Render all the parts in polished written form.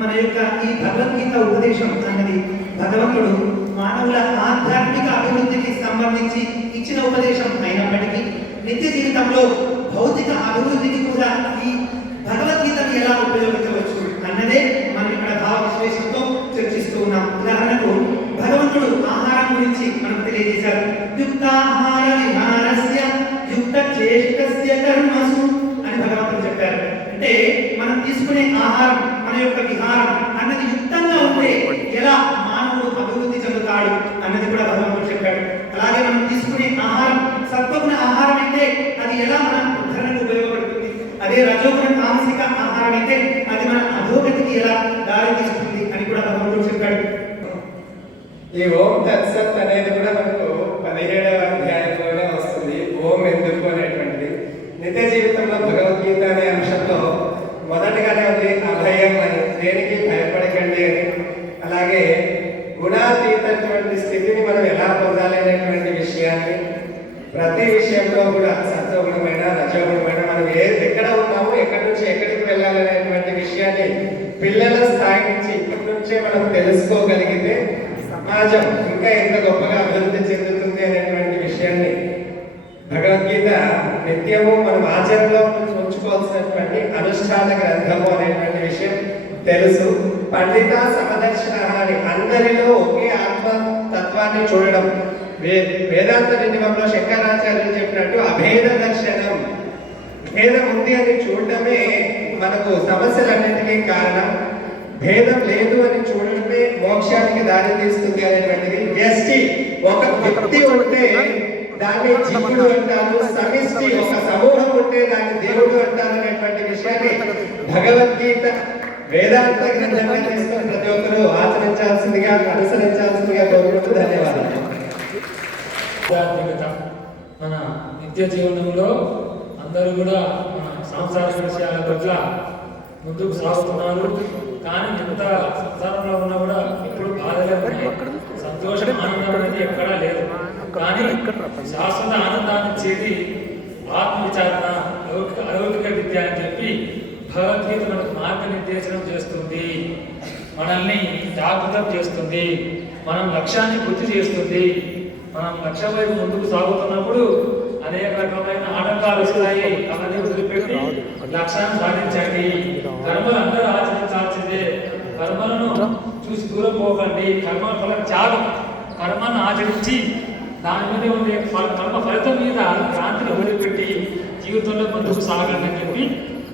మన యొక్క ఈ భగవద్గీత ఉపదేశం అన్నది భగవంతుడు మానవుల ఆధ్యాత్మిక అభివృద్ధికి సంబంధించి ఇచ్చిన ఉపదేశం అయినప్పటికీ నిత్య జీవితంలో భౌతిక అభివృద్ధికి కూడా ఈ భగవద్గీతను ఎలా ఉపయోగించవచ్చు అన్నదే మనం ఇక్కడ భావ విశ్లేషణతో చర్చిస్తూ ఉన్నాం. ఉదాహరణకు భగవంతుడు ఆహారం గురించి మనకు తెలియజేశారు. యుక్తాహార విహారస్య యుక్త చేష్టస్య కర్మసు అని భగవంతుడు చెప్పారు. అంటే మనం తీసుకునే ఆహారం, మన యొక్క విహారం అన్నది యుక్తంగా ఉంటే ఎలా మానవుడు అభివృద్ధి చెందుతాడు అన్నది కూడా భగవంతుడు చెప్పాడు. అలాగే మనం తీసుకునే ఆహారం సత్వగుణ ఆహారం అయితే అది ఎలా మన ఉద్ధరణకు ఉపయోగపడుతుంది, అదే రజోగుణ తామసిక ఆహారం అయితే అది మన అధోగతికి ఎలా దారి తీస్తుంది అని కూడా భగవంతుడు చెప్పాడు. ఈ ఓం తత్సత్ అనేది కూడా మనకు 17వ అధ్యాయంలోనే వస్తుంది. ఓం ఎందుకు అనేటువంటిది నిత్య జీవితంలో భగవద్గీత అనే అంశంలో మొదటగానే ఉంది అభయం అని, దేనికి భయపడకండి అని. అలాగే గుణాతీతటువంటి స్థితిని మనం ఎలా పొందాలి అనేటువంటి విషయాన్ని, ప్రతి విషయంలో కూడా సత్వగుణమైన రజోగుణమైన మనం ఎక్కడ ఉన్నామో ఎక్కడి నుంచి ఎక్కడికి వెళ్ళాలి అనేటువంటి విషయాన్ని పిల్లల స్థాయి నుంచి ఇప్పటి నుంచే మనం తెలుసుకోగలిగితే సమాజం ఇంకా ఎంత గొప్పగా అభివృద్ధి చెందుతుంది అనేటువంటి విషయాన్ని భగవద్గీత నిత్యము మనం ఆచరణలో ఉంచుకోవాల్సినటువంటి అనుష్ఠాన గ్రంథము అనేటువంటి విషయం తెలుసు. పండిత సమదర్శన అని అందరిలో ఒకే ఆత్మ తత్వాన్ని చూడడం. వేదాంత నియమంలో శంకరాచార్యులు చెప్పినట్టు అభేద దర్శనం, భేదం ఉంది అని చూడటమే మనకు సమస్యలన్నింటినీ కారణం. భేదం లేదు అని చూడటమే మోక్షానికి దారి తీస్తుంది అనేటువంటిది. వ్యష్టి ఒక వ్యక్తి ఉంటే దాన్ని జీవుడు అంటారు, సమిష్టి ఒక సమూహం ఉంటే దాన్ని దేవుడు అంటారు అనేటువంటి విషయాన్ని భగవద్గీత వేదాంత గ్రంథంగా తీసుకొని ప్రతి ఒక్కరూ ఆచరించాల్సిందిగా అనుసరించాల్సిందిగా కోరుకుంటూ ధన్యవాదాలు. ఆధ్యాత్మికత మన నిత్య జీవనంలో అందరూ కూడా మన సాంసారిక విషయాల పట్ల ముందుకు సాగుతున్నారు. కానీ ఎంత సంసారంలో ఉన్నా కూడా ఎప్పుడు బాధలే ఉన్నాయి. సంతోషం, ఆనందం అనేది ఎక్కడా లేదు. కానీ శాశ్వత ఆనందాన్ని ఇచ్చేది ఆత్మ విచారణ, అలౌకిక విద్య అని చెప్పి భగవద్గీత మనకు మార్గనిర్దేశనం చేస్తుంది, మనల్ని జాగృతం చేస్తుంది, మనం లక్ష్యాన్ని గుర్తు చేస్తుంది. మనం లక్ష్యం వైపు ముందుకు సాగుతున్నప్పుడు అనేక రకమైన ఆటంకాలు వస్తాయి. అవన్నీ వదిలిపెట్టి లక్ష్యాన్ని సాధించండి. కర్మలు అందరూ ఆచరించాల్సిందే. కర్మలను చూసి దూరం పోకండి. కర్మ ఫల త్యాగం. కర్మను ఆచరించి దాని మీద ఉండే కర్మ ఫలితం మీద క్రాంతిని వదిలిపెట్టి జీవితంలో ముందుకు సాగండి అని చెప్పి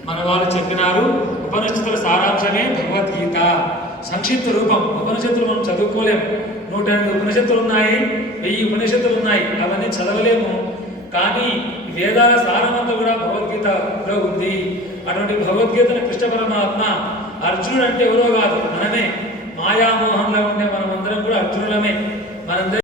మన వాళ్ళు చెప్పినారు. ఉపనిషత్తుల సారాంశమే భగవద్గీత. సంక్షిప్త రూపం. ఉపనిషత్తులు మనం చదువుకోలేము. 108 ఉపనిషత్తులు ఉన్నాయి, 1000 ఉపనిషత్తులు ఉన్నాయి. అవన్నీ చదవలేము. కానీ వేదాల సారమంతా కూడా భగవద్గీతలో ఉంది. అటువంటి భగవద్గీతను కృష్ణ పరమాత్మ అర్జునుడు అంటే ఎవరో కాదు, మనమే. మాయామోహంలో ఉండే మనమందరం కూడా అర్జునులమే. మనందరం